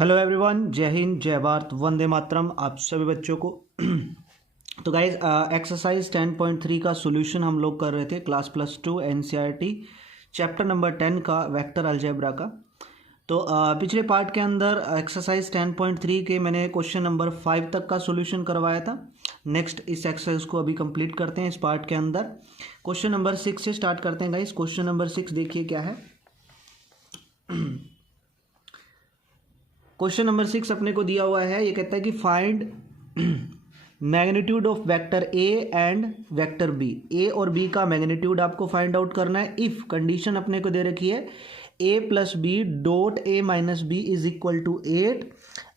Hello everyone, जय हिंद, जय भारत, वंदे मातरम आप सभी बच्चों को। तो गाइज एक्सरसाइज 10.3 का सॉल्यूशन हम लोग कर रहे थे क्लास +2 एनसीईआरटी चैप्टर नंबर 10 का वेक्टर अलजेब्रा का। तो पिछले पार्ट के अंदर एक्सरसाइज 10.3 के मैंने क्वेश्चन नंबर 5 तक का सॉल्यूशन करवाया था। नेक्स्ट इस एक्सरसाइज को अभी कंप्लीट करते हैं इस पार्ट के अंदर। क्वेश्चन नंबर 6 से स्टार्ट करते हैं गाइज। क्वेश्चन नंबर 6 देखिए क्या है। क्वेश्चन नंबर 6 अपने को दिया हुआ है, ये कहता है कि find magnitude of vector A and vector B. A और बी का मैग्नीट्यूड आपको फाइंड आउट करना है। इफ कंडीशन अपने को दे रखी है A plus B dot A minus B is equal to 8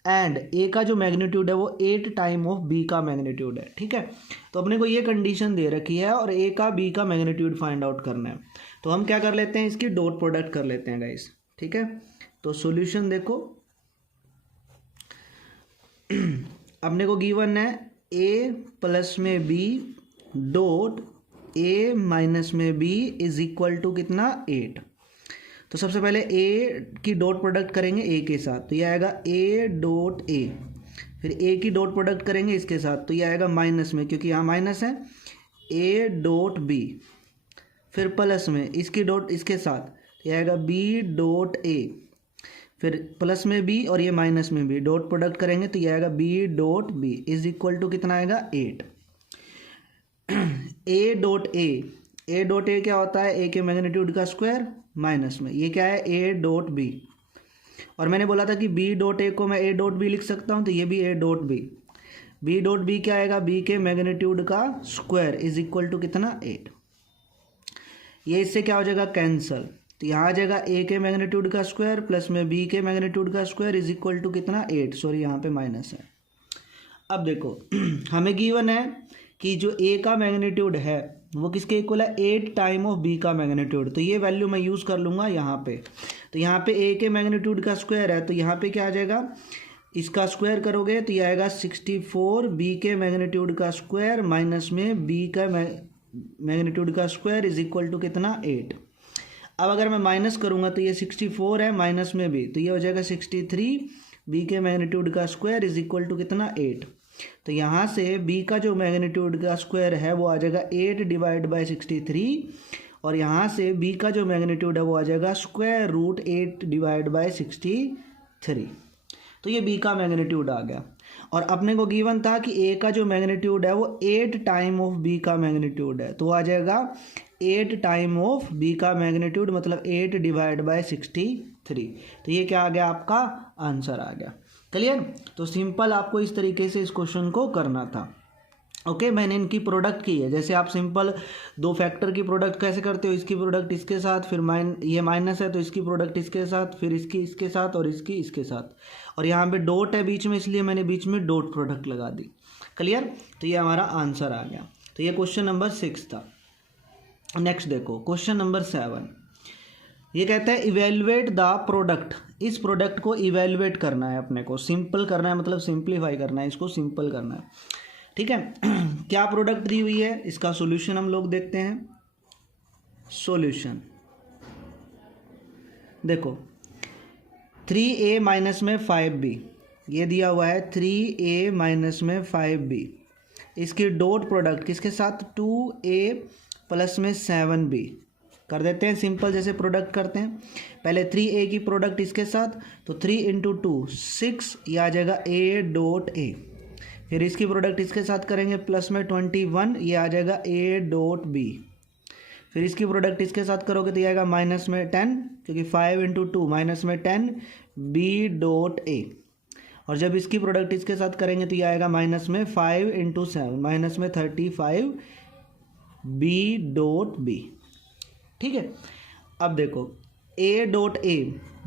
and A का जो मैग्नीट्यूड है वो 8 टाइम ऑफ बी का मैग्नीट्यूड है। ठीक है, तो अपने को ये कंडीशन दे रखी है और ए का बी का मैग्नीट्यूड फाइंड आउट करना है। तो हम क्या कर लेते हैं, इसकी डॉट प्रोडक्ट कर लेते हैं गाइस। ठीक है, तो सॉल्यूशन देखो अपने को गिवन है a प्लस में b डॉट a माइनस में b इज इक्वल टू कितना 8। तो सबसे पहले a की डॉट प्रोडक्ट करेंगे a के साथ, तो ये आएगा a डॉट a। फिर a की डॉट प्रोडक्ट करेंगे इसके साथ, तो ये आएगा माइनस में, क्योंकि यहाँ माइनस है, a डॉट b। फिर प्लस में इसकी डॉट इसके साथ, तो ये आएगा b डॉट a। फिर प्लस में बी और ये माइनस में बी डॉट प्रोडक्ट करेंगे, तो ये आएगा B dot B is equal to कितना आएगा 8। ए डॉट ए क्या होता है, ए के मैग्नीट्यूड का स्क्वायर माइनस में, ये क्या है ए डॉट बी। और मैंने बोला था कि बी डॉट ए को मैं ए डॉट बी लिख सकता हूँ, तो ये भी A dot B dot B क्या आएगा, बी के मैग्नीट्यूड का स्क्वायर इज इक्वल टू कितना 8। ये इससे क्या हो जाएगा कैंसल, तो यहाँ आ जाएगा ए के मैग्नीट्यूड का स्क्वायर प्लस में बी के मैग्नीट्यूड का स्क्वायर इज इक्वल टू कितना 8। सॉरी यहाँ पे माइनस है। अब देखो हमें गिवन है कि जो ए का मैग्नीट्यूड है वो किसके इक्वल है, 8 टाइम ऑफ बी का मैग्नीट्यूड। तो ये वैल्यू मैं यूज़ कर लूँगा यहाँ पे। तो यहाँ पे ए के मैग्नीट्यूड का स्क्वायर है, तो यहाँ पे क्या आ जाएगा, इसका स्क्वायर करोगे तो ये आएगा 64 बी के मैग्नीट्यूड का स्क्वायर माइनस में बी का मैग्नीट्यूड का स्क्वायर इज इक्वल टू कितना 8। अब अगर मैं माइनस करूंगा तो ये 64 है माइनस में भी, तो ये हो जाएगा 63 बी के मैग्नीट्यूड का स्क्वायर इज इक्वल टू कितना 8। तो यहाँ से बी का जो मैग्नीट्यूड का स्क्वायर है वो आ जाएगा 8 डिवाइड बाई 63, और यहाँ से बी का जो मैग्नीट्यूड है वो आ जाएगा स्क्वायर रूट 8 डिवाइड बाई 63। तो ये बी का मैग्नीट्यूड आ गया। और अपने को गिवन था कि ए का जो मैग्नीट्यूड है वो 8 टाइम ऑफ बी का मैग्नीट्यूड है, तो आ जाएगा 8 टाइम ऑफ बी का मैग्नीट्यूड मतलब 8 डिवाइड बाय 63। तो ये क्या आ गया, आपका आंसर आ गया। क्लियर। तो सिंपल आपको इस तरीके से इस क्वेश्चन को करना था। ओके, मैंने इनकी प्रोडक्ट की है। जैसे आप सिंपल दो फैक्टर की प्रोडक्ट कैसे करते हो, इसकी प्रोडक्ट इसके साथ, फिर ये माइनस है तो इसकी प्रोडक्ट इसके साथ, फिर इसकी इसके साथ और इसकी इसके साथ, और यहाँ पे डॉट है बीच में, इसलिए मैंने बीच में डॉट प्रोडक्ट लगा दी। क्लियर। तो ये हमारा आंसर आ गया। तो ये क्वेश्चन नंबर 6 था। नेक्स्ट देखो क्वेश्चन नंबर 7। ये कहता है इवेल्युएट द प्रोडक्ट। इस प्रोडक्ट को इवेल्युएट करना है अपने को, सिंपल करना है, मतलब सिंप्लीफाई करना है, इसको सिंपल करना है। ठीक है क्या प्रोडक्ट दी हुई है, इसका सॉल्यूशन हम लोग देखते हैं। सॉल्यूशन देखो 3a माइनस में 5b, ये दिया हुआ है 3a माइनस में 5b। इसकी डॉट प्रोडक्ट किसके साथ, 2a प्लस में 7b कर देते हैं सिंपल, जैसे प्रोडक्ट करते हैं। पहले 3a की प्रोडक्ट इसके साथ, तो 3 इंटू 2 6, ये आ जाएगा a डॉट a। फिर इसकी प्रोडक्ट इसके साथ करेंगे प्लस में 21, ये आ जाएगा a डॉट b। फिर इसकी प्रोडक्ट इसके साथ करोगे तो ये आएगा माइनस में 10, क्योंकि 5 इंटू 2 माइनस में 10 b डॉट a। और जब इसकी प्रोडक्ट इसके साथ करेंगे तो ये आएगा माइनस में 5 इंटू 7 माइनस में 35 b डॉट b। ठीक है। अब देखो a डॉट a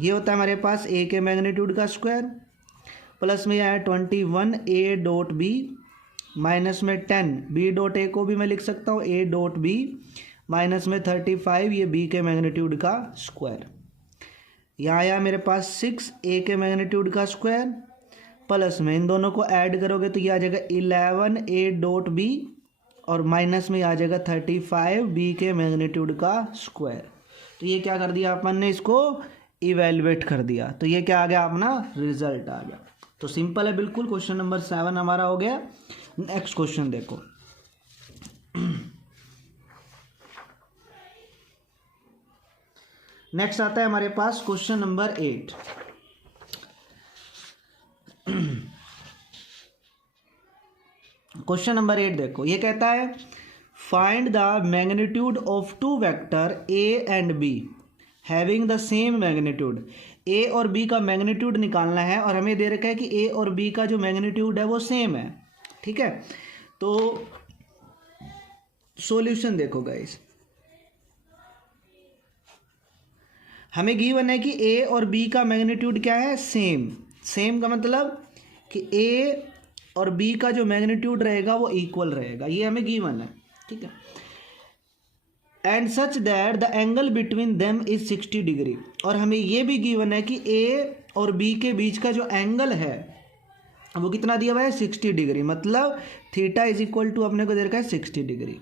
ये होता है हमारे पास a के मैग्नीट्यूड का स्क्वायर, प्लस में आया 21 a डॉट b माइनस में 10 b डॉट a को भी मैं लिख सकता हूँ a डॉट b माइनस में 35 ये b के मैग्नीट्यूड का स्क्वायर। यहाँ आया मेरे पास 6 a के मैग्नीट्यूड का स्क्वायर, प्लस में इन दोनों को ऐड करोगे तो ये आ जाएगा 11 a डॉट b, और माइनस में आ जाएगा 35 b के मैग्नीट्यूड का स्क्वायर। तो ये क्या कर दिया अपन ने, इसको इवेलुएट कर दिया, तो ये क्या आ गया अपना रिजल्ट आ गया। तो सिंपल है बिल्कुल, क्वेश्चन नंबर 7 हमारा हो गया। नेक्स्ट क्वेश्चन देखो, नेक्स्ट आता है हमारे पास क्वेश्चन नंबर 8। क्वेश्चन नंबर 8 देखो, ये कहता है find the magnitude of two vector A and B having the same magnitude. A और बी का मैग्नीट्यूड निकालना है और हमें दे रखा है कि ए और बी का जो मैग्नीट्यूड है वो सेम है। ठीक है, तो सॉल्यूशन देखो गाइस, हमें गिवन है कि ए और बी का मैग्नीट्यूड क्या है, सेम। सेम का मतलब कि ए और बी का जो मैग्नीट्यूड रहेगा वो इक्वल रहेगा, ये हमें गिवन है। ठीक है, and such that the angle between them is 60 degree, और हमें ये भी गिवन है कि ए और बी के बीच का जो एंगल है वो कितना दिया हुआ है, 60 डिग्री, मतलब थीटा इज इक्वल टू अपने को दे रखा है 60 डिग्री।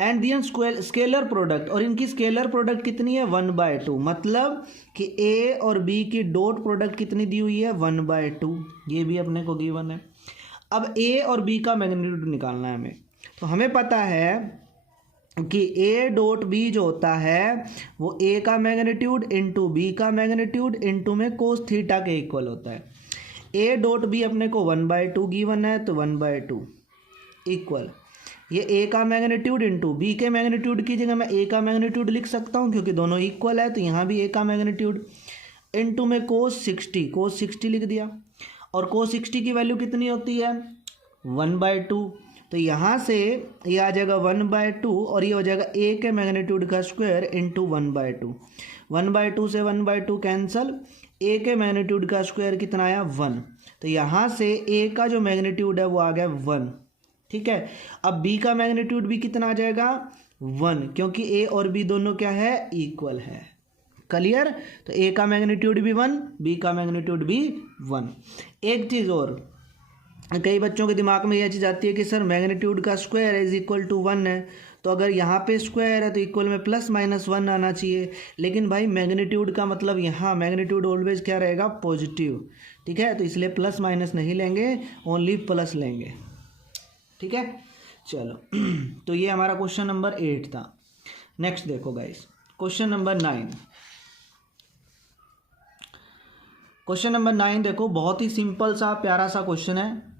एंड दियन स्केलर प्रोडक्ट, और इनकी स्केलर प्रोडक्ट कितनी है, 1/2, मतलब कि ए और बी की डॉट प्रोडक्ट कितनी दी हुई है, 1/2, ये भी अपने को गिवन है। अब ए और बी का मैग्नीट्यूड निकालना है हमें, तो हमें पता है कि ए डॉट बी जो होता है वो ए का मैग्नीट्यूड इंटू बी का मैग्नीट्यूड इंटू में कोस थीटा के इक्वल होता है। ए डॉट बी अपने को 1/2 गिवन है, तो 1/2 इक्वल ये ए का मैग्नीट्यूड इंटू बी के मैग्नीट्यूड की जगह मैं ए का मैग्नीट्यूड लिख सकता हूँ क्योंकि दोनों इक्वल है, तो यहाँ भी ए का मैग्नीट्यूड इंटू में कोस 60 लिख दिया। और कोस 60 की वैल्यू कितनी होती है, 1/2, तो यहाँ से ये आ जाएगा 1/2 और ये हो जाएगा ए के मैग्नीट्यूड का स्क्वायर इंटू 1/2। 1/2 से 1/2 कैंसल, ए के मैग्नीट्यूड का स्क्वायर कितना आया, 1, तो यहाँ से ए का जो मैग्नीट्यूड है वो आ गया 1। ठीक है, अब बी का मैग्नीट्यूड भी कितना आ जाएगा, 1, क्योंकि ए और बी दोनों क्या है, इक्वल है। क्लियर, तो ए का मैग्नीट्यूड भी 1, बी का मैग्नीट्यूड भी 1। एक चीज़ और, कई बच्चों के दिमाग में यह चीज़ आती है कि सर मैग्नीट्यूड का स्क्वायर इज इक्वल टू 1 है, तो अगर यहाँ पे स्क्वायर है तो इक्वल में +-1 आना चाहिए, लेकिन भाई मैग्नीट्यूड का मतलब यहाँ मैग्नीट्यूड ऑलवेज क्या रहेगा, पॉजिटिव। ठीक है, तो इसलिए +- नहीं लेंगे, ओनली प्लस लेंगे। ठीक है, चलो तो ये हमारा क्वेश्चन नंबर 8 था। नेक्स्ट देखो guys, question number 9। Question number 9 देखो, बहुत ही सिंपल सा प्यारा सा क्वेश्चन है।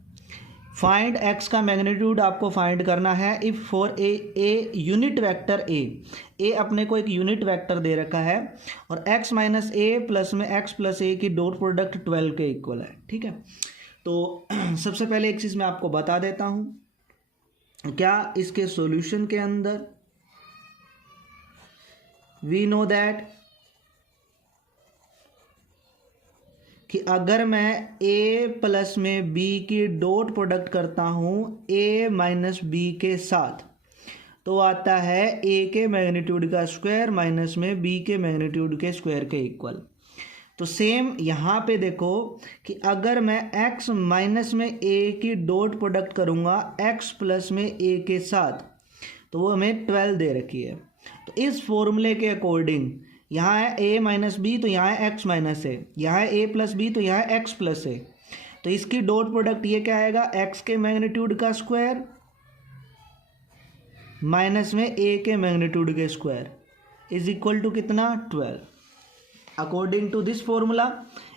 फाइंड एक्स का मैग्नीट्यूड आपको फाइंड करना है if for a unit vector A अपने को एक यूनिट वेक्टर दे रखा है और x माइनस ए प्लस में x प्लस ए की डॉट प्रोडक्ट 12 के इक्वल है। ठीक है, तो सबसे पहले एक चीज़ मैं आपको बता देता हूँ, क्या इसके सॉल्यूशन के अंदर वी नो दैट कि अगर मैं a प्लस में b की डॉट प्रोडक्ट करता हूँ a माइनस बी के साथ, तो आता है a के मैग्नीट्यूड का स्क्वायर माइनस में b के मैग्नीट्यूड के स्क्वायर के इक्वल। तो सेम यहाँ पे देखो कि अगर मैं x माइनस में a की डॉट प्रोडक्ट करूँगा x प्लस में a के साथ, तो वो हमें 12 दे रखी है। तो इस फॉर्मूले के अकॉर्डिंग यहाँ है a माइनस बी, तो यहाँ है x माइनस ए, यहाँ है a प्लस बी, तो यहाँ है x प्लस ए, तो इसकी डॉट प्रोडक्ट ये क्या आएगा, x के मैग्नीट्यूड का स्क्वायर माइनस में a के मैग्नीट्यूड के स्क्वायर इज इक्वल टू कितना, 12, अकॉर्डिंग टू दिस फॉर्मूला,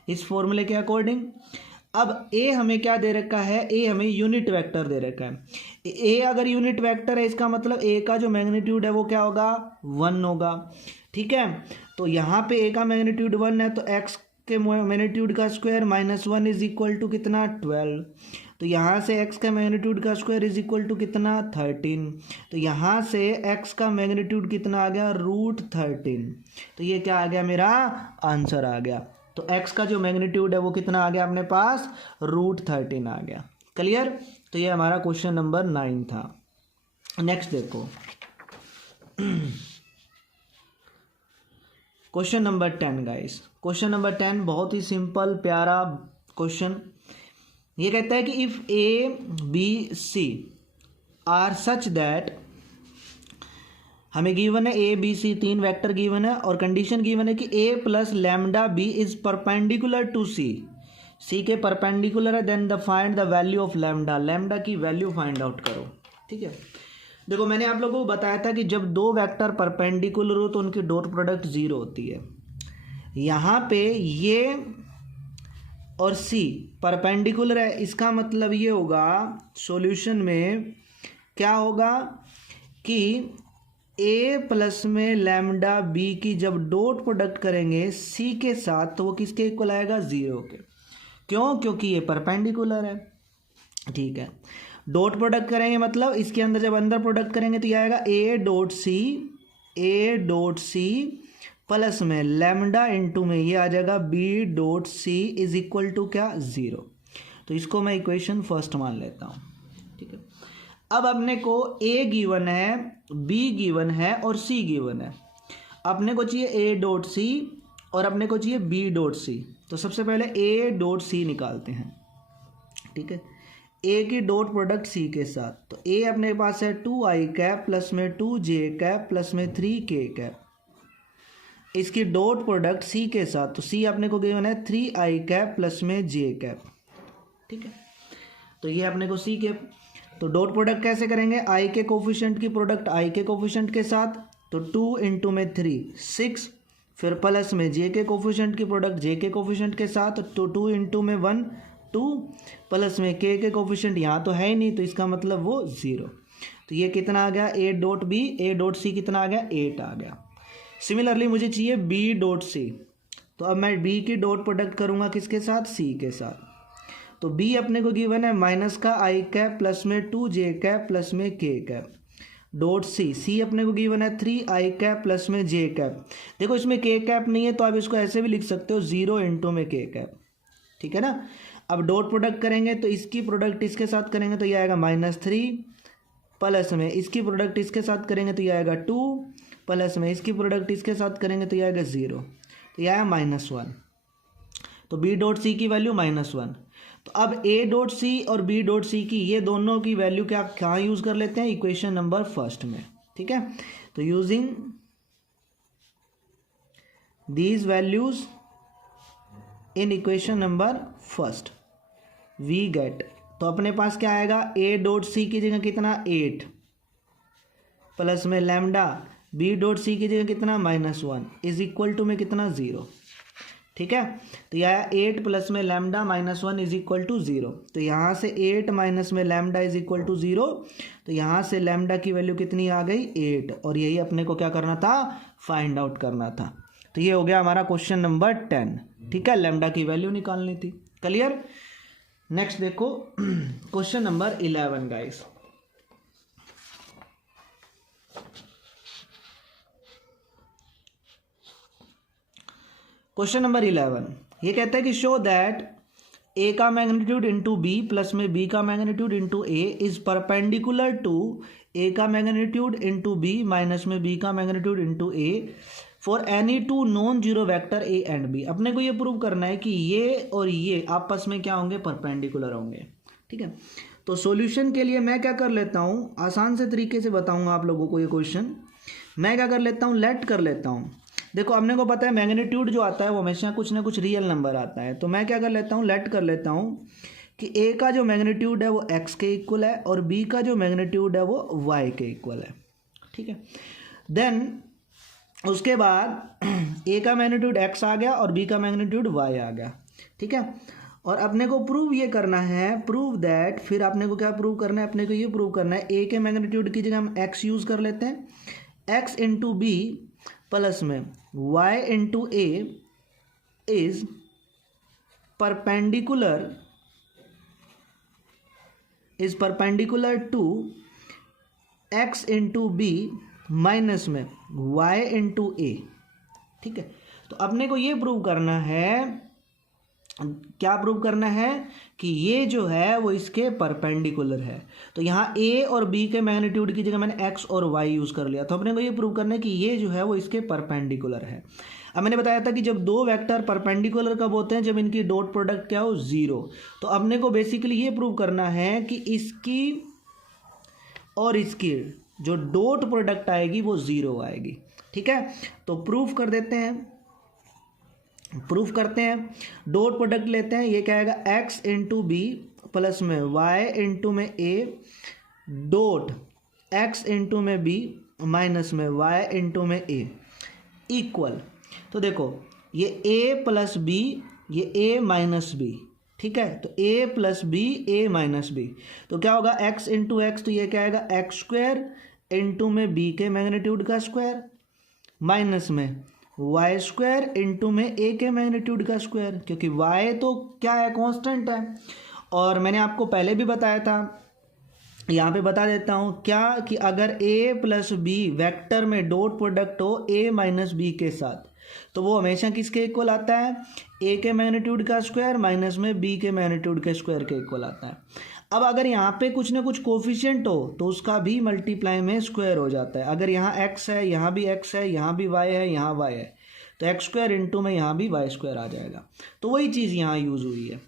इस फॉर्मूले के अकॉर्डिंग। अब a हमें क्या दे रखा है, a हमें यूनिट वेक्टर दे रखा है। a अगर यूनिट वेक्टर है इसका मतलब a का जो मैग्नीट्यूड है वो क्या होगा, 1 होगा। ठीक है, तो यहाँ पे a का मैग्नीट्यूड 1 है, तो x के मैग्नीट्यूड का स्क्वायर -1 इज इक्वल टू कितना, 12, तो यहाँ से x का मैग्नीट्यूड का स्क्वायर इज इक्वल टू कितना, 13, तो यहाँ से x का मैग्नीट्यूड कितना आ गया, √13, तो ये क्या आ गया, मेरा आंसर आ गया। तो x का जो मैग्नीट्यूड है वो कितना आ गया अपने पास, √13 आ गया। क्लियर, तो ये हमारा क्वेश्चन नंबर 9 था। नेक्स्ट देखो question number 10 guys, question number 10 बहुत ही सिंपल प्यारा क्वेश्चन। ये कहता है कि if a b c are such that, हमें गिवन है A B C, 3 vector given है और कंडीशन गिवन है कि A plus lambda B is perpendicular to C, C के परपेंडिकुलर है, then the find the value of lambda, lambda की value find out करो। ठीक है, देखो मैंने आप लोगों को बताया था कि जब दो वेक्टर परपेंडिकुलर हो तो उनकी डॉट प्रोडक्ट 0 होती है। यहाँ पे ये और सी परपेंडिकुलर है, इसका मतलब ये होगा सॉल्यूशन में क्या होगा कि ए प्लस में लैम्डा बी की जब डॉट प्रोडक्ट करेंगे सी के साथ तो वो किसके इक्वल आएगा, 0 के। क्यों? क्योंकि ये परपेंडिकुलर है। ठीक है, डॉट प्रोडक्ट करेंगे मतलब इसके अंदर जब अंदर प्रोडक्ट करेंगे तो ये आएगा ए डॉट सी प्लस में लैम्डा इंटू में ये आ जाएगा B dot C is equal to क्या, 0। तो इसको मैं इक्वेशन फर्स्ट मान लेता हूँ। ठीक है, अब अपने को ए गिवन है, बी गिवन है और सी गिवन है। अपने को चाहिए ए डॉट सी और अपने को चाहिए बी डॉट सी। तो सबसे पहले ए डॉट सी निकालते हैं। ठीक है, ए की डॉट प्रोडक्ट सी के साथ, तो ए अपने पास है 2i कैप प्लस में 2j कैप प्लस में 3k कैप, इसकी डॉट प्रोडक्ट सी के साथ, तो सी अपने को गिवन है 3i कैप प्लस में j कैप। ठीक है, तो ये अपने को सी के, तो डॉट प्रोडक्ट कैसे करेंगे, आई के कोफिशिएंट की प्रोडक्ट आई के कोफिशिएंट के साथ, तो 2 इंटू में 3 6, फिर प्लस में जे के कोफिशिएंट की प्रोडक्ट जे के कोफिशिएंट के साथ, तो 2 इंटू में 1 2, प्लस में के कोफिशिएंट यहाँ तो है ही नहीं तो इसका मतलब वो 0। तो ये कितना आ गया, A dot B, A dot C कितना आ गया, 8 आ गया। सिमिलरली मुझे चाहिए बी डॉट सी, तो अब मैं बी की डॉट प्रोडक्ट करूँगा किसके साथ, सी के साथ। तो बी अपने को गिवन है माइनस का आई कैप प्लस में 2j कैप प्लस में k कैप डॉट सी, सी अपने को गिवन है 3i कैप प्लस में j कैप। देखो इसमें k कैप नहीं है तो आप इसको ऐसे भी लिख सकते हो 0 इंटू में k कैप। ठीक है ना, अब डॉट प्रोडक्ट करेंगे तो इसकी प्रोडक्ट इसके साथ करेंगे तो ये आएगा -3, प्लस में इसकी प्रोडक्ट इसके साथ करेंगे तो ये आएगा 2, प्लस में इसकी प्रोडक्ट इसके साथ करेंगे तो ये आएगा 0, तो ये आया -1। तो बी डॉट सी की वैल्यू -1। तो अब ए डॉट सी और बी डॉट सी की ये दोनों की वैल्यू क्या कहाँ यूज़ कर लेते हैं, इक्वेशन नंबर फर्स्ट में। ठीक है, तो using these values in equation number first we get, तो अपने पास क्या आएगा, ए डॉट सी की जगह कितना 8 प्लस में लैम्डा बी डॉट सी की जगह कितना -1 इज इक्वल टू में कितना 0। ठीक है, तो यह आया 8 प्लस में लैम्डा -1 इज इक्वल टू 0। तो यहाँ से 8 माइनस में लैम्डा इज इक्वल टू 0, तो यहाँ से लैम्डा की वैल्यू कितनी आ गई 8, और यही अपने को क्या करना था, फाइंड आउट करना था। तो ये हो गया हमारा क्वेश्चन नंबर 10। ठीक है, लैम्डा की वैल्यू निकालनी थी। क्लियर। नेक्स्ट देखो question number 11 guys. Question number 11 ये कहता है कि शो दैट ए का मैग्नीट्यूड इंटू बी प्लस में बी का magnitude into A is perpendicular to A का मैग्नीट्यूड इंटू बी माइनस में बी का magnitude into A for any two non zero vector A and B. अपने को ये prove करना है कि ये और ये आपस में क्या होंगे, परपेंडिकुलर होंगे। ठीक है, तो सॉल्यूशन के लिए मैं क्या कर लेता हूँ, आसान से तरीके से बताऊँगा आप लोगों को ये क्वेश्चन। मैं क्या कर लेता हूँ, लेट कर लेता हूँ। देखो अपने को पता है मैग्नीट्यूड जो आता है वो हमेशा कुछ ना कुछ रियल नंबर आता है, तो मैं क्या कर लेता हूँ, लेट कर लेता हूँ कि ए का जो मैग्नीट्यूड है वो एक्स के इक्वल है और बी का जो मैग्नीट्यूड है वो वाई के इक्वल है। ठीक है, देन उसके बाद ए का मैग्नीट्यूड एक्स आ गया और बी का मैग्नीट्यूड वाई आ गया। ठीक है, और अपने को प्रूव ये करना है, प्रूव दैट, फिर अपने को क्या प्रूव करना है, अपने को ये प्रूव करना है ए के मैग्नीट्यूड की जगह हम एक्स यूज़ कर लेते हैं, एक्स इंटू बी प्लस में y into A is perpendicular to x into B minus में y इंटू ए। ठीक है, तो अपने को ये प्रूव करना है, क्या प्रूव करना है कि ये जो है वो इसके परपेंडिकुलर है। तो यहाँ a और b के मैग्नीट्यूड की जगह मैंने x और y यूज़ कर लिया, तो अपने को ये प्रूव करना है कि ये जो है वो इसके परपेंडिकुलर है। अब मैंने बताया था कि जब दो वेक्टर परपेंडिकुलर कब होते हैं, जब इनकी डॉट प्रोडक्ट क्या हो, 0। तो अपने को बेसिकली ये प्रूव करना है कि इसकी और इसकी जो डॉट प्रोडक्ट आएगी वो ज़ीरो आएगी। ठीक है, तो प्रूफ कर देते हैं, प्रूफ करते हैं। डॉट प्रोडक्ट लेते हैं, ये क्या आएगा x इंटू बी प्लस में y इंटू में a डॉट x इंटू में b माइनस में y इंटू में a इक्वल। तो देखो ये a प्लस बी, ये a माइनस बी, ठीक है, तो a plus B a minus B, तो क्या होगा x इंटू एक्स, तो ये क्या आएगा एक्स स्क्वायर इंटू में b के मैग्नीट्यूड का स्क्वायर माइनस में वाई स्क्वायर इंटू में ए के मैग्नीट्यूड का स्क्वायर, क्योंकि वाई तो क्या है कांस्टेंट है। और मैंने आपको पहले भी बताया था, यहाँ पे बता देता हूँ क्या, कि अगर ए प्लस बी वेक्टर में डॉट प्रोडक्ट हो ए माइनस बी के साथ, तो वो हमेशा किसके इक्वल आता है, ए के मैग्नीट्यूड का स्क्वायर माइनस में बी के मैग्नीट्यूड के स्क्वायर के इक्वल आता है। अब अगर यहाँ पे कुछ ना कुछ कोफिशिएंट हो तो उसका भी मल्टीप्लाई में स्क्वायर हो जाता है। अगर यहाँ x है, यहाँ भी x है, यहाँ भी y है, यहाँ y है, तो एक्स स्क्वायर इंटू में यहाँ भी वाई स्क्वायर आ जाएगा। तो वही चीज़ यहाँ यूज़ हुई है।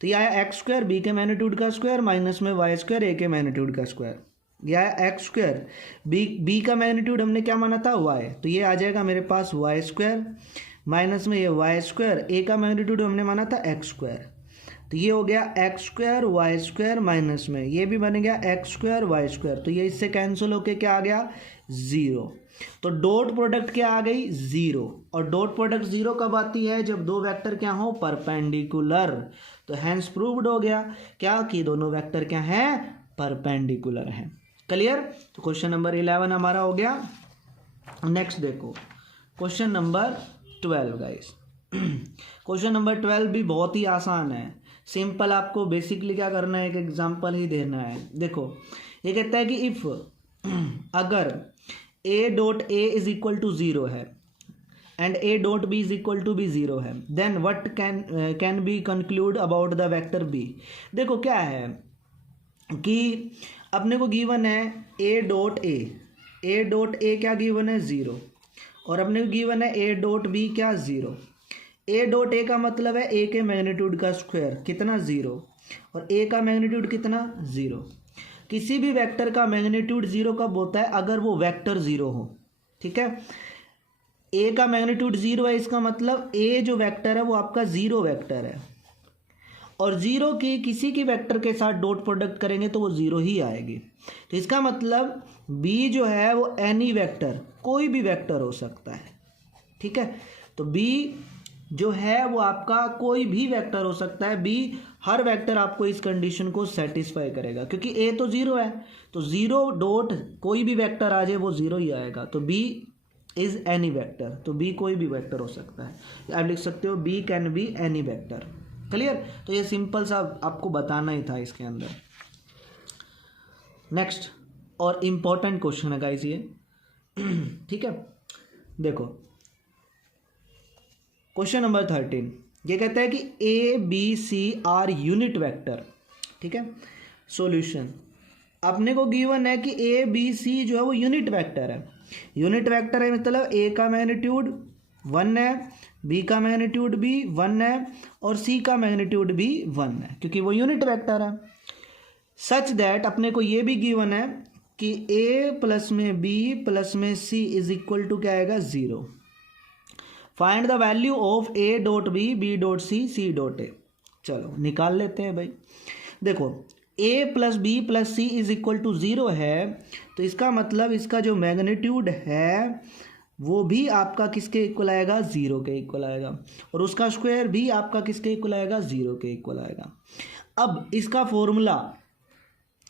तो यह है एक्स स्क्वायर बी के मैग्नीट्यूड का स्क्वायर माइनस में वाई स्क्वायर ए के मैग्नीट्यूड का स्क्वायर। यह है एक्स स्क्वायर बी का मैग्नीट्यूड हमने क्या माना था वाई, तो ये आ जाएगा मेरे पास वाई स्क्वायर माइनस में ये वाई स्क्वायर, ए का मैग्नीट्यूड हमने माना था एक्स स्क्वायर, तो ये हो गया x square y square minus में ये भी बन गया एक्स स्क्वायर वाई स्क्वायर, तो ये इससे कैंसिल होके क्या आ गया ज़ीरो। तो डॉट प्रोडक्ट क्या आ गई ज़ीरो, और डॉट प्रोडक्ट ज़ीरो कब आती है, जब दो वेक्टर क्या हो परपेंडिकुलर। तो हैंस प्रूव्ड हो गया क्या कि दोनों वेक्टर क्या हैं परपेंडिकुलर हैं। क्लियर। तो क्वेश्चन नंबर 11 हमारा हो गया। नेक्स्ट देखो question number 12 guys. Question number 12 भी बहुत ही आसान है, सिंपल। आपको बेसिकली क्या करना है, एक एग्जांपल ही देना है। देखो ये कहता है कि इफ अगर a dot a is equal to zero है and a dot b is equal to b zero है, then what can be concluded about the vector b। देखो क्या है कि अपने को गिवन है a डॉट a क्या गिवन है ज़ीरो, और अपने को गिवन है a डॉट b क्या ज़ीरो। a डॉट a का मतलब है a के मैग्नीट्यूड का स्क्वायर कितना ज़ीरो, और a का मैग्नीट्यूड कितना ज़ीरो। किसी भी वेक्टर का मैग्नीट्यूड ज़ीरो कब होता है, अगर वो वेक्टर ज़ीरो हो। ठीक है, a का मैग्नीट्यूड ज़ीरो है, इसका मतलब a जो वेक्टर है वो आपका ज़ीरो वेक्टर है, और ज़ीरो की किसी की वेक्टर के साथ डॉट प्रोडक्ट करेंगे तो वो ज़ीरो ही आएगी। तो इसका मतलब b जो है वो एनी वेक्टर, कोई भी वेक्टर हो सकता है। ठीक है, तो b जो है वो आपका कोई भी वेक्टर हो सकता है। b हर वेक्टर आपको इस कंडीशन को सेटिस्फाई करेगा, क्योंकि a तो ज़ीरो है, तो ज़ीरो डॉट कोई भी वेक्टर आ जाए वो ज़ीरो ही आएगा। तो b इज़ एनी वेक्टर, तो b कोई भी वेक्टर हो सकता है। आप लिख सकते हो b can be any vector. Clear. तो ये सिंपल सा आपको बताना ही था इसके अंदर। नेक्स्ट और इम्पॉर्टेंट क्वेश्चन है गाइस ये। ठीक है, देखो क्वेश्चन नंबर 13 ये कहता है कि A B C are unit vector. ठीक है, सॉल्यूशन अपने को गिवन है कि ए बी सी जो है वो यूनिट वेक्टर है। यूनिट वेक्टर है मतलब ए का मैग्नीट्यूड 1 है, बी का मैग्नीट्यूड भी 1 है, और सी का मैग्नीट्यूड भी 1 है, क्योंकि वो यूनिट वेक्टर है। सच दैट अपने को ये भी गिवन है कि ए प्लस में बी प्लस में सी इज इक्वल टू क्या आएगा zero. Find the value of A dot B B dot C C dot A. चलो निकाल लेते हैं भाई। देखो a plus B plus C is equal to zero है, तो इसका मतलब इसका जो मैग्नीट्यूड है वो भी आपका किसके इक्वल आएगा ज़ीरो के इक्वल आएगा, और उसका स्क्वायर भी आपका किसके इक्वल आएगा ज़ीरो के इक्वल आएगा। अब इसका formula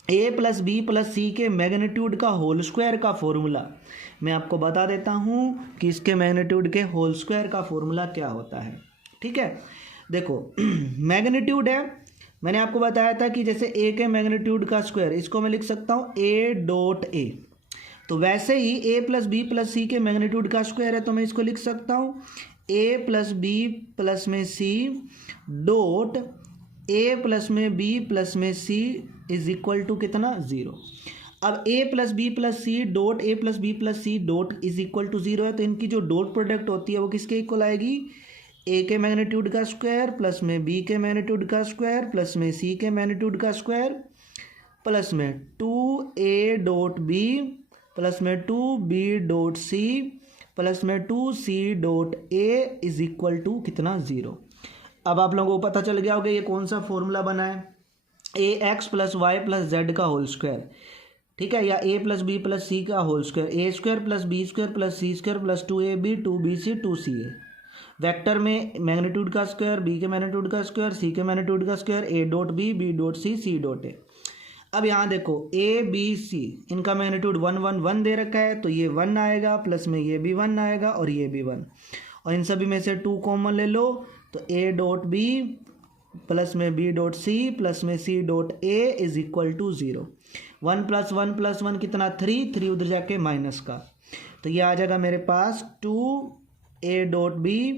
a plus B plus C के मैग्नीट्यूड का होल स्क्वायर का फॉर्मूला मैं आपको बता देता हूँ कि इसके मैग्नीट्यूड के होल स्क्वायर का फॉर्मूला क्या होता है। ठीक है, देखो मैग्नीट्यूड है, मैंने आपको बताया था कि जैसे a के मैग्नीट्यूड का स्क्वायर इसको मैं लिख सकता हूँ a डॉट a, तो वैसे ही a plus B plus C के मैग्नीट्यूड का स्क्वायर है, तो मैं इसको लिख सकता हूँ a प्लस बी प्लस में सी डॉट a प्लस में b प्लस में c इज इक्वल टू कितना ज़ीरो। अब a plus B plus C dot a plus B plus C dot is equal to zero है, तो इनकी जो dot product होती है वो किसके इक्वल आएगी, a के मैग्नीट्यूड का स्क्वायर प्लस में b के मैग्नीट्यूड का स्क्वायर प्लस में c के मैग्नीट्यूड का स्क्वायर प्लस में 2a डॉट b प्लस में 2b.c प्लस में 2c.a इज इक्वल टू कितना 0। अब आप लोगों को पता चल गया होगा ये कौन सा फॉर्मूला बना है, ax plus Y plus Z का होल स्क्वायर, ठीक है, या a plus B plus C का whole square, A square plus B square plus C square plus 2ab 2bc 2ca। Vector में मैग्नीट्यूड का स्क्वायर, बी के मैग्नीट्यूड का square, C के मैग्नीट्यूड का square, a dot B, B dot C, C dot A. अब यहाँ देखो ए B सी इनका मैग्नीट्यूड 1 1 1 दे रखा है, तो ये 1 आएगा, प्लस में ये भी 1 आएगा और ये भी 1, और इन सभी में से 2 कॉमन ले लो, तो a डॉट बी प्लस में b डॉट सी प्लस में c dot a is equal to 0। 1 plus 1 plus 1 कितना 3, 3 उधर जाके माइनस का, तो ये आ जाएगा मेरे पास 2a डॉट बी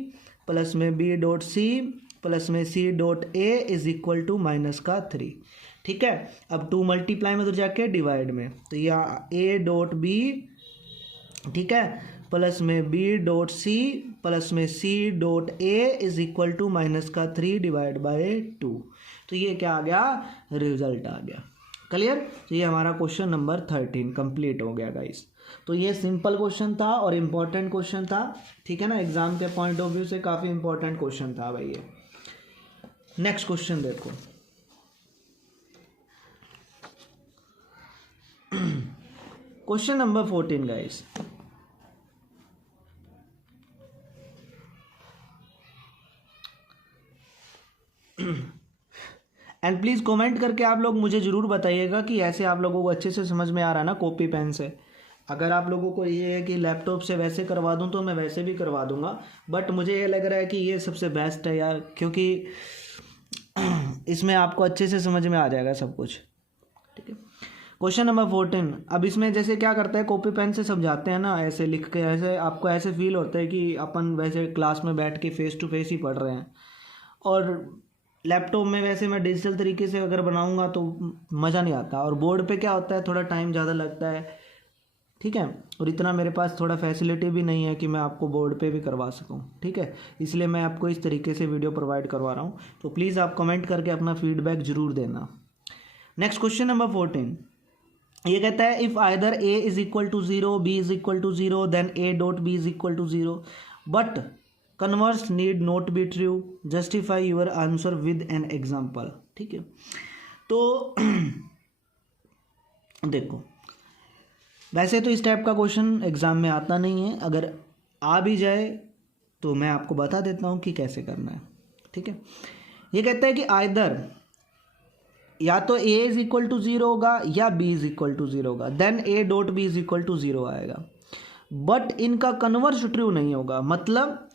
प्लस में b डॉट सी प्लस में c dot a is equal to minus का 3। ठीक है, अब 2 मल्टीप्लाई में उधर जाके डिवाइड में, तो यहाँ a डॉट बी, ठीक है, प्लस में b डॉट सी प्लस में c dot a is equal to minus का 3 डिवाइड बाय 2। तो ये क्या आ गया, रिजल्ट आ गया। क्लियर। तो ये हमारा क्वेश्चन नंबर 13 कंप्लीट हो गया गाइस। तो ये सिंपल क्वेश्चन था और इम्पोर्टेंट क्वेश्चन था, ठीक है ना, एग्जाम के पॉइंट ऑफ व्यू से काफ़ी इंपॉर्टेंट क्वेश्चन था भाई ये। नेक्स्ट क्वेश्चन देखो, question number 14 guys. And please comment करके आप लोग मुझे ज़रूर बताइएगा कि ऐसे आप लोगों को अच्छे से समझ में आ रहा है ना कॉपी पेन से। अगर आप लोगों को ये है कि लैपटॉप से वैसे करवा दूं तो मैं वैसे भी करवा दूंगा, बट मुझे ये लग रहा है कि ये सबसे बेस्ट है यार, क्योंकि इसमें आपको अच्छे से समझ में आ जाएगा सब कुछ। ठीक है, क्वेश्चन नंबर 14। अब इसमें जैसे क्या करता है, कॉपी पेन से समझाते हैं ना, ऐसे लिख के, ऐसे आपको ऐसे फील होता है कि अपन वैसे क्लास में बैठ के फेस टू फेस ही पढ़ रहे हैं, और लैपटॉप में वैसे मैं डिजिटल तरीके से अगर बनाऊंगा तो मज़ा नहीं आता, और बोर्ड पे क्या होता है थोड़ा टाइम ज़्यादा लगता है, ठीक है, और इतना मेरे पास थोड़ा फैसिलिटी भी नहीं है कि मैं आपको बोर्ड पे भी करवा सकूं, ठीक है, इसलिए मैं आपको इस तरीके से वीडियो प्रोवाइड करवा रहा हूं। तो प्लीज़ आप कमेंट करके अपना फीडबैक ज़रूर देना। नेक्स्ट क्वेश्चन नंबर 14, ये कहता है if either a is equal to 0 b is equal to 0 then a dot b is equal to 0 but converse need not be true, justify your answer with an example. ठीक है, तो देखो वैसे तो इस टाइप का क्वेश्चन एग्जाम में आता नहीं है, अगर आ भी जाए तो मैं आपको बता देता हूँ कि कैसे करना है। ठीक है, ये कहता है कि आइदर या तो a इज इक्वल टू 0 होगा या b इज इक्वल टू 0 होगा, then a dot b is equal to 0 आएगा, बट इनका कन्वर्स ट्रू नहीं होगा। मतलब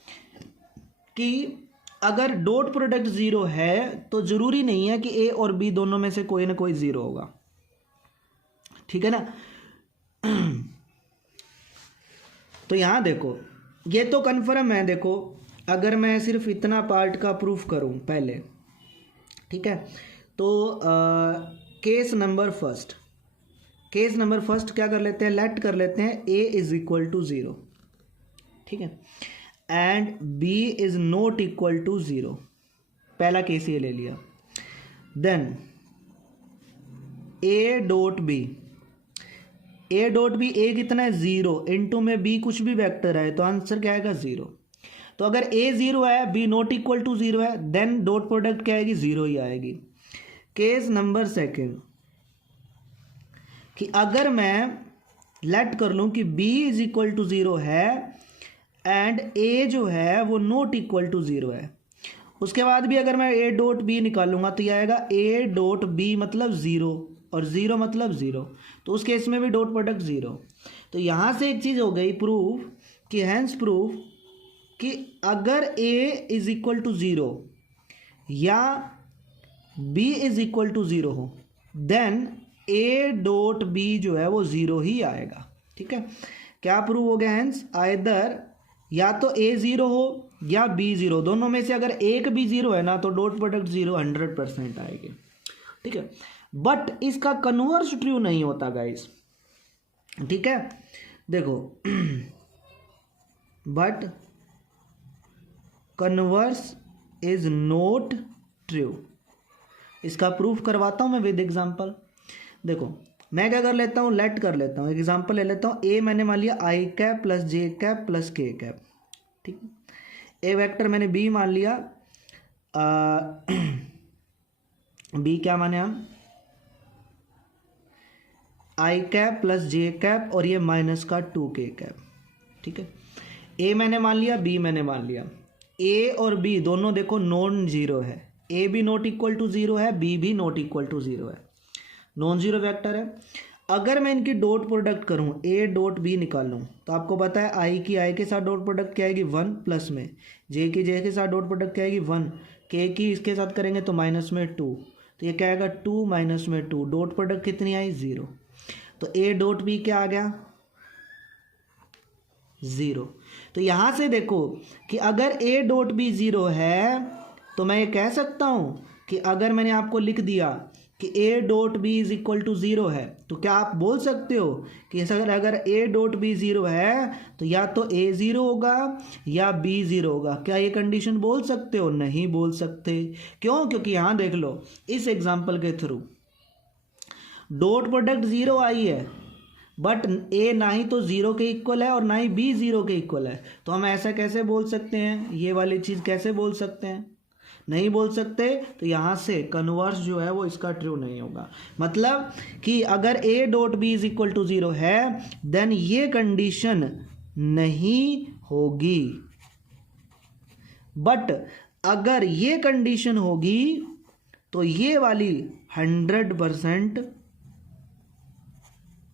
कि अगर डॉट प्रोडक्ट 0 है तो ज़रूरी नहीं है कि a और b दोनों में से कोई ना कोई 0 होगा, ठीक है ना। तो यहाँ देखो ये तो कन्फर्म है, देखो अगर मैं सिर्फ इतना पार्ट का प्रूफ करूँ पहले, ठीक है, तो केस नंबर फर्स्ट क्या कर लेते हैं, लेट कर लेते हैं a इज इक्वल टू 0, ठीक है, and b is not equal to 0, पहला केस ये ले लिया। Then a dot b a कितना है 0, इनटू में b कुछ भी वेक्टर है तो आंसर क्या आएगा 0। तो अगर a 0 है, b नॉट इक्वल टू 0 है, देन डॉट प्रोडक्ट क्या आएगी 0 ही आएगी। केस नंबर सेकेंड कि अगर मैं लेट कर लूँ कि b इज इक्वल टू 0 है एंड a जो है वो नॉट इक्वल टू 0 है, उसके बाद भी अगर मैं a डॉट b निकालूंगा तो ये आएगा a डॉट b मतलब 0 और 0 मतलब 0, तो उस केस में भी डॉट प्रोडक्ट 0। तो यहाँ से एक चीज़ हो गई प्रूफ कि हैंस प्रूफ कि अगर a इज इक्वल टू 0 या b इज इक्वल टू 0 हो, देन a डॉट b जो है वो 0 ही आएगा। ठीक है, क्या प्रूव हो गया हैंस, आइदर या तो a 0 हो या b 0, दोनों में से अगर एक भी 0 है ना तो डॉट प्रोडक्ट 0 100% आएगी। ठीक है, बट इसका कन्वर्स ट्रू नहीं होता गाइस। ठीक है, देखो but converse is not true, इसका प्रूफ करवाता हूं मैं विद एग्जांपल। देखो मैं क्या कर लेता हूँ, लेट कर लेता हूँ, एग्जाम्पल ले लेता हूँ। ए मैंने मान लिया आई कैप प्लस जे कैप प्लस के कैप, ठीक है। ए वेक्टर मैंने बी मान लिया, बी क्या माने हम, आई कैप प्लस जे कैप और ये माइनस का 2k कैप, ठीक है। ए मैंने मान लिया, बी मैंने मान लिया। ए और बी दोनों देखो नॉन जीरो है, ए भी नॉट इक्वल टू जीरो है, बी भी नॉट इक्वल टू जीरो है, नॉन जीरो वेक्टर है। अगर मैं इनकी डॉट प्रोडक्ट करूं, ए डॉट बी निकालूं, तो आपको पता है आई की आई के साथ डॉट प्रोडक्ट क्या आएगी 1, प्लस में जे की जे के साथ डॉट प्रोडक्ट क्या आएगी 1, के की इसके साथ करेंगे तो माइनस में 2, तो ये क्या आएगा 2 माइनस में 2, डॉट प्रोडक्ट कितनी आई 0, तो ए डॉट बी क्या आ गया 0। तो यहां से देखो कि अगर ए डॉट बी 0 है तो मैं ये कह सकता हूं कि अगर मैंने आपको लिख दिया कि A dot B is equal to 0 है, तो क्या आप बोल सकते हो कि अगर ए डॉट बी 0 है तो या तो ए 0 होगा या बी 0 होगा, क्या ये कंडीशन बोल सकते हो? नहीं बोल सकते। क्यों? क्योंकि यहां देख लो इस एग्जाम्पल के थ्रू डॉट प्रोडक्ट 0 आई है, बट ए ना ही तो 0 के इक्वल है और ना ही बी 0 के इक्वल है, तो हम ऐसा कैसे बोल सकते हैं, ये वाली चीज़ कैसे बोल सकते हैं? नहीं बोल सकते। तो यहाँ से कन्वर्स जो है वो इसका ट्रू नहीं होगा, मतलब कि अगर A dot B is equal to 0 है देन ये कंडीशन नहीं होगी, बट अगर ये कंडीशन होगी तो ये वाली 100%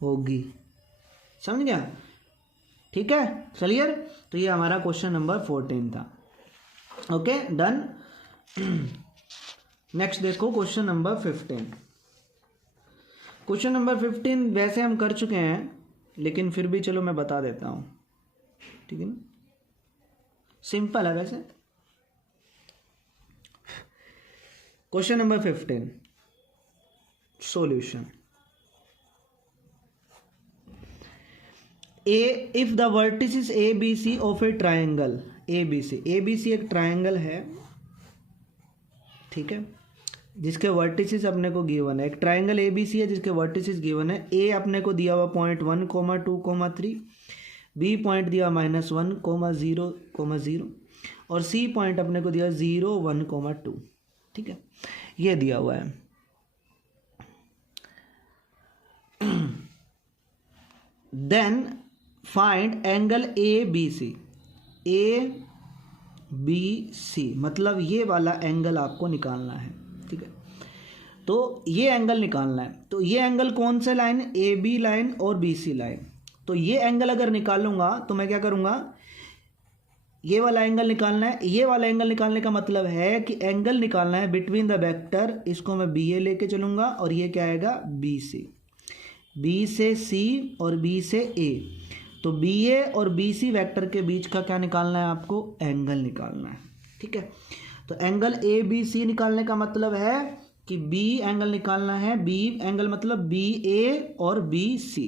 होगी। समझ गया? ठीक है, क्लियर? तो ये हमारा क्वेश्चन नंबर 14 था। Okay, done. नेक्स्ट देखो क्वेश्चन नंबर 15। क्वेश्चन नंबर 15 वैसे हम कर चुके हैं, लेकिन फिर भी चलो मैं बता देता हूं, ठीक है ना? सिंपल है वैसे। Question number 15 solution. If the vertices A B C of a triangle A B C एक ट्राइंगल है, ठीक है, जिसके वर्टिसेस अपने को गिवन है। एक ट्राइंगल ए बी सी है जिसके वर्टिसेस गिवन है। ए अपने को दिया हुआ पॉइंट 1, 2, 3, बी पॉइंट दिया -1, 0, 0 और सी पॉइंट अपने को दिया 0, 1, 2, ठीक है, ये दिया हुआ है। Then find angle A B C, मतलब ये वाला एंगल आपको निकालना है, ठीक है। तो ये एंगल निकालना है, तो ये एंगल कौन से लाइन, ए बी लाइन और बी सी लाइन। तो ये एंगल अगर निकालूंगा तो मैं क्या करूंगा, ये वाला एंगल निकालना है। ये वाला एंगल निकालने का मतलब है कि एंगल निकालना है बिटवीन द वेक्टर, इसको मैं बी ए लेके चलूंगा और ये क्या आएगा बी सी, बी से सी और बी से ए। तो बी ए और बी सी वैक्टर के बीच का क्या निकालना है आपको, एंगल निकालना है, ठीक है। तो एंगल ए बी सी निकालने का मतलब है कि बी एंगल निकालना है, बी एंगल मतलब बी ए और बी सी,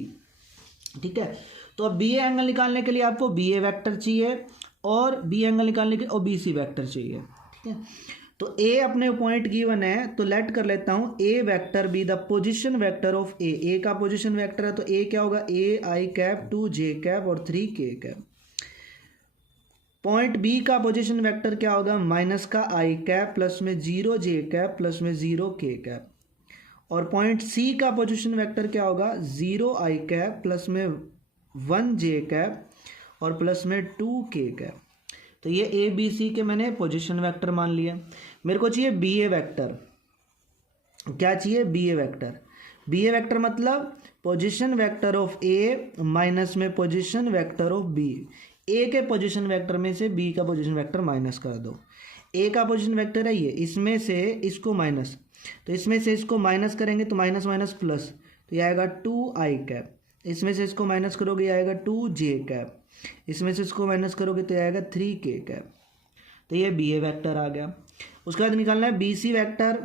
ठीक है। तो अब बी ए एंगल निकालने के लिए आपको बी ए वैक्टर चाहिए और बी एंगल निकालने के लिए और बी सी वैक्टर चाहिए, ठीक है। तो ए अपने पॉइंट गिवन है, तो लेट कर लेता हूं A vector B the position vector of A का पोजीशन वेक्टर है, तो ए क्या होगा, ए आई कैप 2 जे कैप और 3 के कैप। पॉइंट बी का पोजीशन वेक्टर क्या होगा, माइनस का आई कैप प्लस में 0 जे कैप प्लस में 0 के कैप। और पॉइंट सी का पोजीशन वेक्टर क्या होगा, 0 आई कैप प्लस में 1 जे कैप और प्लस में 2 के कैप। तो ये ए बी सी के मैंने पोजीशन वेक्टर मान लिया। मेरे को चाहिए बी ए वेक्टर, क्या चाहिए, बी ए वेक्टर। बी ए वेक्टर मतलब position vector of A minus में पोजीशन वेक्टर ऑफ बी। ए के पोजीशन वेक्टर में से बी का पोजीशन वेक्टर माइनस कर दो। ए का पोजीशन वेक्टर है ये, इसमें से इसको माइनस, तो इसमें से इसको माइनस करेंगे तो माइनस माइनस प्लस, तो ये आएगा 2 आई कैप। इसमें से इसको माइनस करोगे ये आएगा 2 जे कैप। इसमें से इसको माइनस करोगे तो आएगा 3 के कैप। तो ये बी ए वैक्टर आ गया। उसके बाद निकालना है बी सी वैक्टर,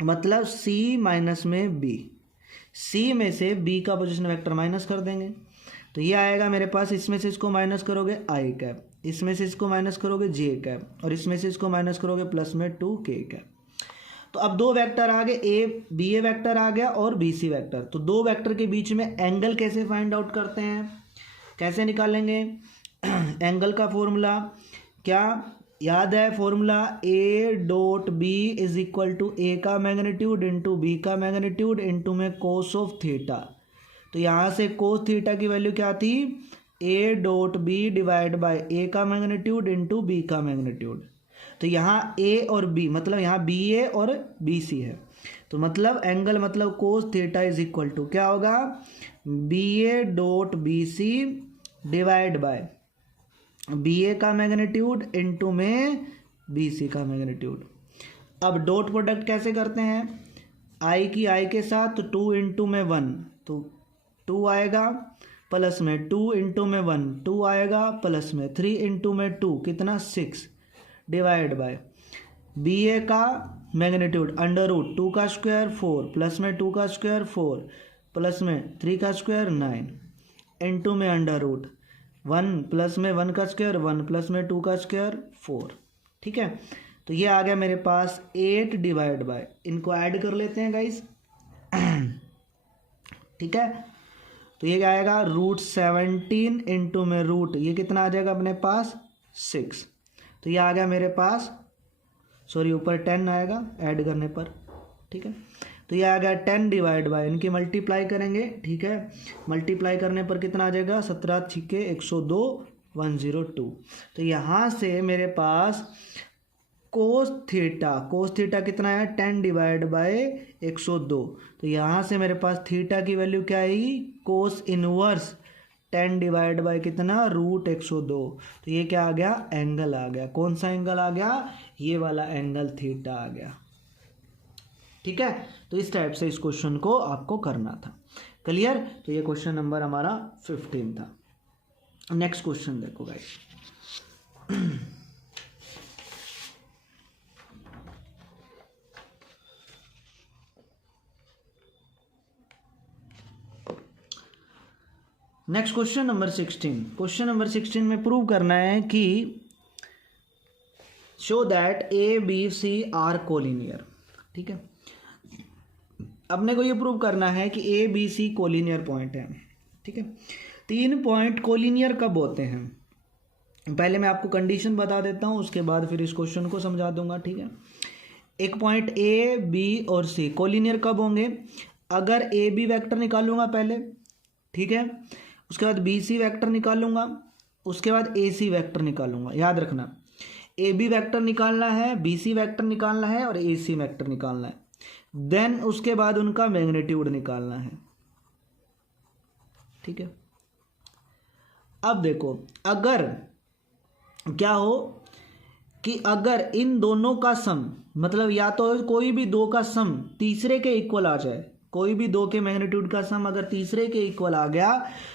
मतलब सी माइनस में बी। सी में से बी का पोजीशन वेक्टर माइनस कर देंगे, तो ये आएगा मेरे पास, इसमें से इसको माइनस करोगे आई कैप, इसमें से इसको माइनस करोगे जे कैप और इसमें से इसको माइनस करोगे प्लस में 2 के कैप। तो अब दो वेक्टर आ गए, ए बी ए वेक्टर आ गया और बी सी वेक्टर। तो दो वेक्टर के बीच में एंगल कैसे फाइंड आउट करते हैं, कैसे निकालेंगे एंगल का फॉर्मूला क्या याद है? Formula A dot B is equal to A का मैग्नीट्यूड इंटू बी का मैग्नीट्यूड इंटू में कोस ऑफ थीटा। तो यहाँ से कोस थीटा की वैल्यू क्या थी? A dot B divide by A का मैग्नीट्यूड इंटू बी का मैग्नीट्यूड। तो यहाँ ए और बी मतलब यहाँ बी ए और बी सी है, तो मतलब एंगल मतलब cos theta is equal to क्या होगा? B A dot B C divide by B A का मैग्नीट्यूड इंटू में बी सी का मैग्नीट्यूड। अब डॉट प्रोडक्ट कैसे करते हैं? आई की आई के साथ, तो 2 इंटू में 1 तो 2 आएगा, प्लस में 2 इंटू में 1 2 आएगा, प्लस में 3 इंटू में 2 कितना 6 डिवाइड बाय बी ए का मैग्नीट्यूड अंडर रूट 2 का स्क्वायर 4 प्लस में 2 का स्क्वायर 4 प्लस में 3 का स्क्वायर 9 इंटू में अंडर रूट 1 प्लस में 1 का स्क्वायर 1 प्लस में 2 का स्क्वायर 4। ठीक है, तो ये आ गया मेरे पास 8 डिवाइड बाय, इनको ऐड कर लेते हैं गाइस। ठीक है, तो ये क्या आएगा? रूट 17 इंटू में रूट ये कितना आ जाएगा अपने पास 6। तो ये आ गया मेरे पास, सॉरी ऊपर 10 आएगा ऐड करने पर। ठीक है, तो ये आ गया 10 डिवाइड बाय, इनकी मल्टीप्लाई करेंगे। ठीक है, मल्टीप्लाई करने पर कितना आ जाएगा? 17 छिके 102 102। तो यहाँ से मेरे पास कोस थीटा कितना है? 10 डिवाइड बाय 102। तो यहाँ से मेरे पास थीटा की वैल्यू क्या आई? कोस इनवर्स 10 डिवाइड बाय कितना? रूट 102। तो ये क्या आ गया? एंगल आ गया। कौन सा एंगल आ गया? ये वाला एंगल थीटा आ गया। ठीक है, तो इस टाइप से इस क्वेश्चन को आपको करना था। क्लियर? तो ये क्वेश्चन नंबर हमारा 15 था। नेक्स्ट क्वेश्चन देखो guys. Next question number 16। Question number 16 में प्रूव करना है कि show that A B C are collinear. ठीक है, अपने को ये प्रूव करना है कि A B C collinear point है। ठीक है, 3 पॉइंट कोलिनियर कब होते हैं? पहले मैं आपको कंडीशन बता देता हूँ, उसके बाद फिर इस क्वेश्चन को समझा दूंगा। ठीक है, एक पॉइंट ए बी और सी कोलिनियर कब होंगे? अगर ए बी वैक्टर निकालूंगा पहले, ठीक है, उसके बाद बी सी वैक्टर निकालूंगा, उसके बाद ए सी वैक्टर निकालूंगा। याद रखना, ए बी वैक्टर निकालना है, बी सी वैक्टर निकालना है और ए सी वैक्टर निकालना है। देन उसके बाद उनका मैग्नीट्यूड निकालना है। ठीक है, अब देखो, अगर क्या हो कि अगर इन दोनों का सम मतलब या तो कोई भी दो का सम तीसरे के इक्वल आ जाए, कोई भी दो के मैग्नीट्यूड का सम अगर तीसरे के इक्वल आ गया,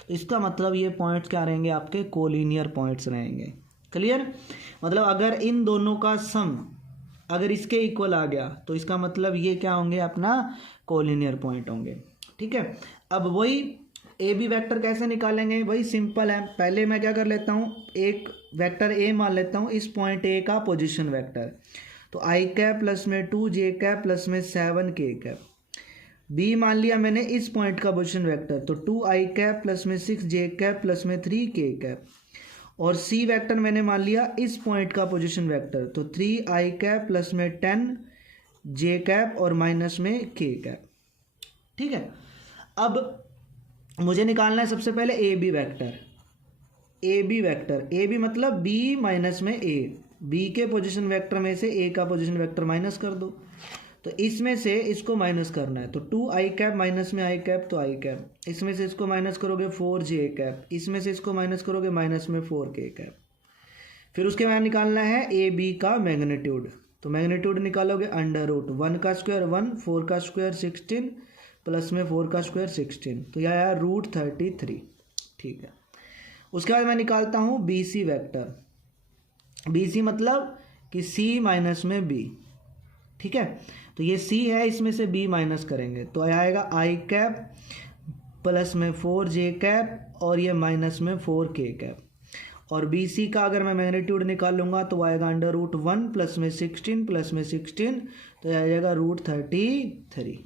तो इसका मतलब ये पॉइंट्स क्या रहेंगे? आपके कोलिनियर पॉइंट्स रहेंगे। क्लियर? मतलब अगर इन दोनों का सम अगर इसके इक्वल आ गया, तो इसका मतलब ये क्या होंगे? अपना कोलिनियर पॉइंट होंगे। ठीक है, अब वही ए बी वेक्टर कैसे निकालेंगे? वही सिंपल है। पहले मैं क्या कर लेता हूँ, एक वेक्टर ए मान लेता हूँ, इस पॉइंट ए का पोजीशन वेक्टर। तो आई कैप प्लस में 2 जे कैप प्लस में 7 के कैप। बी मान लिया मैंने इस पॉइंट का पोजीशन वेक्टर, तो 2 आई कैप प्लस में 6 जे कैप प्लस में 3 के कैप। और सी वेक्टर मैंने मान लिया इस पॉइंट का पोजीशन वेक्टर, तो 3 आई कैप प्लस में 10 जे कैप और माइनस में के कैप। ठीक है, अब मुझे निकालना है सबसे पहले A B vector. A B vector, A B मतलब बी माइनस में ए, बी के पोजीशन वेक्टर में से ए का पोजीशन वेक्टर माइनस कर दो। तो इसमें से इसको माइनस करना है, तो 2 आई कैप माइनस में आई कैप, तो आई कैप, इसमें से इसको माइनस करोगे 4 जे कैप, इसमें से इसको माइनस करोगे माइनस में 4 के कैप। फिर उसके बाद निकालना है ए बी का मैग्नीट्यूड। तो मैग्नीट्यूड निकालोगे अंडर रूट 1 का स्क्वायर 1, 4 का स्क्वायर 16 प्लस में 4 का स्क्वायर 16, तो यह आया रूट 33। ठीक है, उसके बाद मैं निकालता हूँ B C vector. B C मतलब कि सी माइनस में बी। ठीक है, तो ये सी है, इसमें से बी माइनस करेंगे तो आएगा आई कैप प्लस में 4 जे कैप और ये माइनस में 4 के कैप। और बी सी का अगर मैं मैग्नीट्यूड निकालूंगा तो आएगा √1 प्लस में 16 प्लस में 16 तो आ जाएगा √33।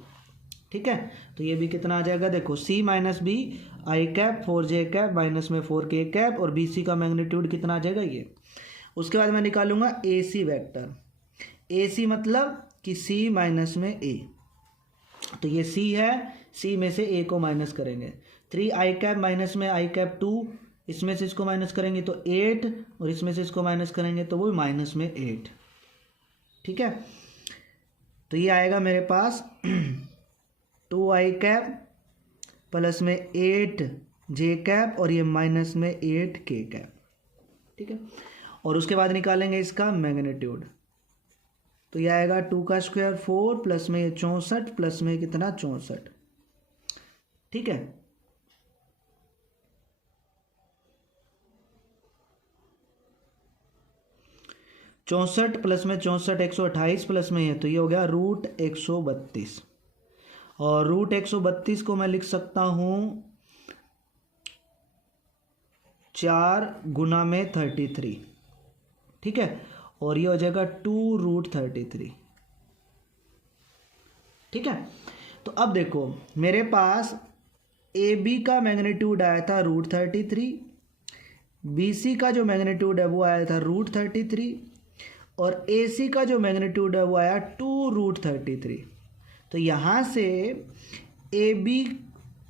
ठीक है, तो ये भी कितना आ जाएगा, देखो C minus B I cap 4j cap minus में 4k कैप और बी सी का मैग्नीट्यूड कितना आ जाएगा ये। उसके बाद मैं निकालूंगा ए सी वैक्टर, ए सी मतलब कि सी माइनस में ए, तो ये सी है, सी में से ए को माइनस करेंगे 3 आई कैप माइनस में आई कैप 2, इसमें से इसको माइनस करेंगे तो 8 और इसमें से इसको माइनस करेंगे तो वो माइनस में 8। ठीक है, तो ये आएगा मेरे पास 2 आई कैप प्लस में 8 जे कैप और ये माइनस में 8 के कैप। ठीक है, और उसके बाद निकालेंगे इसका मैग्नीट्यूड, तो ये आएगा 2 का स्क्वायर 4 प्लस में ये 64 प्लस में कितना 64। ठीक है, चौंसठ प्लस में 64 128 प्लस में ये, तो ये हो गया √132 और √132 को मैं लिख सकता हूँ 4 गुना में 33। ठीक है, और ये हो जाएगा 2√33। ठीक है, तो अब देखो मेरे पास ए बी का मैग्नीट्यूड आया था √33, बी सी का जो मैग्नीट्यूड है वो आया था √33 और ए सी का जो मैग्नीट्यूड है वो आया 2√33। तो यहाँ से ए बी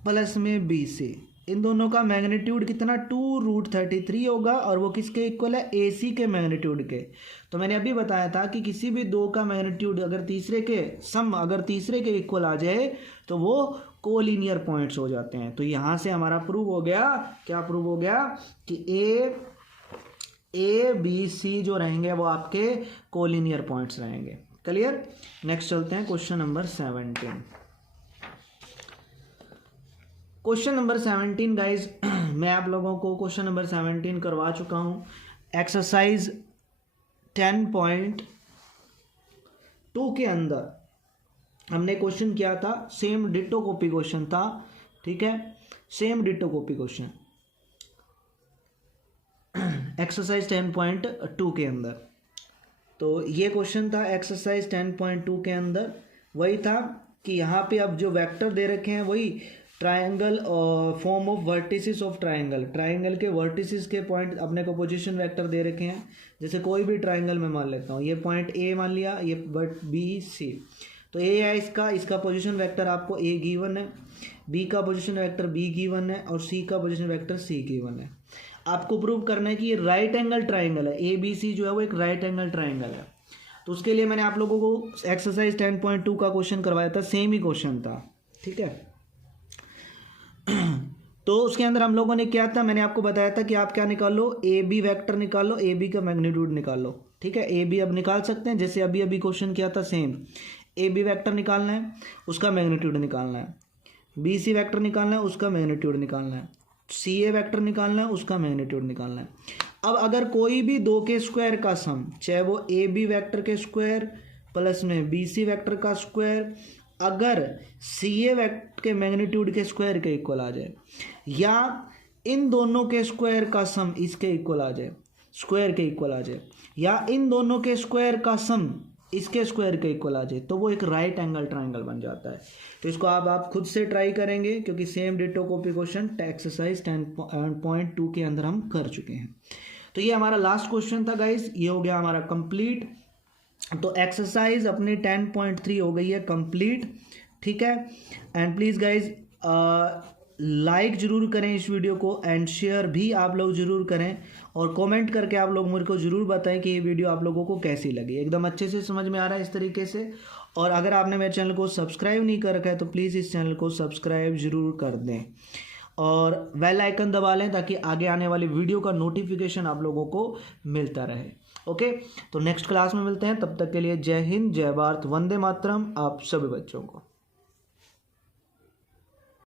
प्लस में बी सी, इन दोनों का मैग्नीट्यूड कितना 2√33 होगा और वो किसके इक्वल है, ए सी के मैग्नीट्यूड के। तो मैंने अभी बताया था कि किसी भी दो का मैग्नीट्यूड अगर तीसरे के इक्वल आ जाए तो वो कोलिनियर पॉइंट्स हो जाते हैं। तो यहाँ से हमारा प्रूव हो गया, क्या प्रूव हो गया कि ए बी सी जो रहेंगे वो आपके कोलिनियर पॉइंट्स रहेंगे। क्लियर, नेक्स्ट चलते हैं question number 17। Question number 17 guys, मैं आप लोगों को क्वेश्चन नंबर 17 करवा चुका हूँ। एक्सरसाइज 10.2 के अंदर हमने क्वेश्चन किया था, सेम डिटो कॉपी क्वेश्चन था। ठीक है, same ditto copy question exercise 10.2 के अंदर। तो ये क्वेश्चन था एक्सरसाइज 10.2 के अंदर, वही था कि यहाँ पे अब जो वेक्टर दे रखे हैं वही ट्रायंगल और form of vertices of triangle के वर्टिसेस के पॉइंट अपने को पोजीशन वेक्टर दे रखे हैं। जैसे कोई भी ट्रायंगल में मान लेता हूँ, ये पॉइंट ए मान लिया, ये बी सी, तो ए है इसका पोजीशन वेक्टर आपको ए गिवन है, बी का पोजीशन वेक्टर बी गिवन है और सी का पोजीशन वेक्टर सी गिवन है। आपको प्रूव करना है कि ये राइट एंगल ट्रायंगल है, ए बी सी जो है वो एक राइट एंगल ट्रायंगल है। तो उसके लिए मैंने आप लोगों को एक्सरसाइज 10.2 का क्वेश्चन करवाया था, सेम ही क्वेश्चन था। ठीक है, तो उसके अंदर हम लोगों ने क्या था, मैंने आपको बताया था कि आप क्या निकालो, ए बी वैक्टर निकालो, ए बी का मैग्नीट्यूड निकालो। ठीक है, ए बी अब निकाल सकते हैं, जैसे अभी क्वेश्चन किया था सेम। ए बी वैक्टर निकालना है, उसका मैग्नीट्यूड निकालना है, बी सी वैक्टर निकालना है, उसका मैग्नीट्यूड निकालना है, सी ए वैक्टर निकालना है, उसका मैग्नीट्यूड निकालना है। अब अगर कोई भी दो के स्क्वायर का सम, चाहे वो ए बी वैक्टर के स्क्वायर प्लस में बी सी वैक्टर का स्क्वायर अगर सी ए वैक्टर के मैग्नीट्यूड के स्क्वायर के इक्वल आ जाए, या इन दोनों के स्क्वायर का सम इसके इक्वल आ जाए, स्क्वायर के इक्वल आ जाए, या इन दोनों के स्क्वायर का सम इसके स्क्वायर के इक्वल आ जाए, तो वो एक राइट एंगल ट्रायंगल बन जाता है। तो इसको आप खुद से ट्राई करेंगे, क्योंकि same ditto copy question exercise 10.2 के अंदर हम कर चुके हैं। तो ये हमारा लास्ट क्वेश्चन था गाइज, ये हो गया हमारा कंप्लीट। तो एक्सरसाइज अपनी 10.3 हो गई है कंप्लीट। ठीक है, एंड प्लीज़ गाइज लाइक ज़रूर करें इस वीडियो को, एंड शेयर भी आप लोग ज़रूर करें, और कमेंट करके आप लोग मेरे को ज़रूर बताएं कि ये वीडियो आप लोगों को कैसी लगी। एकदम अच्छे से समझ में आ रहा है इस तरीके से। और अगर आपने मेरे चैनल को सब्सक्राइब नहीं कर रखा है तो प्लीज़ इस चैनल को सब्सक्राइब ज़रूर कर दें और बेल आइकन दबा लें, ताकि आगे आने वाली वीडियो का नोटिफिकेशन आप लोगों को मिलता रहे। ओके, तो नेक्स्ट क्लास में मिलते हैं, तब तक के लिए जय हिंद, जय भारत, वंदे मातरम आप सभी बच्चों को।